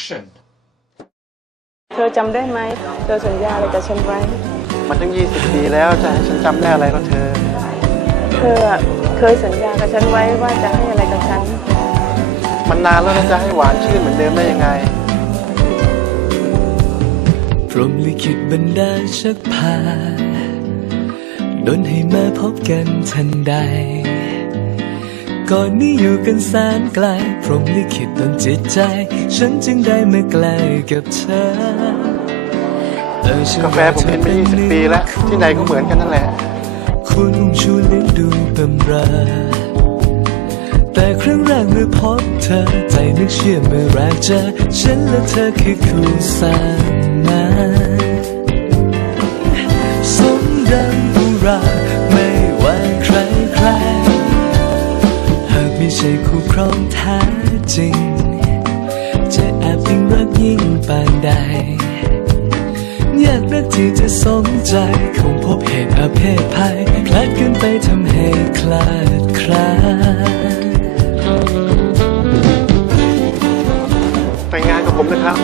Action เธอจำได้ไหม เธอสัญญาอะไรกับฉันไว้ มันตั้ง 20 ปีแล้วจะให้ฉันจำได้อะไรก็เธอ เธออะเคยสัญญากับฉันไว้ว่าจะให้อะไรกับฉัน มันนานแล้วนะจะให้หวานชื่นเหมือนเดิมได้ยังไง พรหมลิขิตบันดาลชักพาดนให้มาพบกันทันใด ก่อนนี้อยู่กันแสนไกล พรหมลิขิตดนจิตใจ ฉันจึงได้มาใกล้กับเธอเออฉันกาแฟผมกินมา20 ปีแล้ว ที่ไหนก็เหมือนกันนั่นแหละ คุณชูเลี้ยงดูบำเรา แต่ครั้งแรกเมื่อพบเธอ ใจนึกเชื่อเมื่อแรกเจอ ฉันและเธอคือคู่สร้างมา ใช่คู่ครองแท้จริง จะแอบยิ่งรักยิ่งปานใด อยากรักที่จะสมใจคงพบเหตุอาเพศภัยคลาดกันไปทำให้คลาดคลาดแต่งงานกับผมนะครับ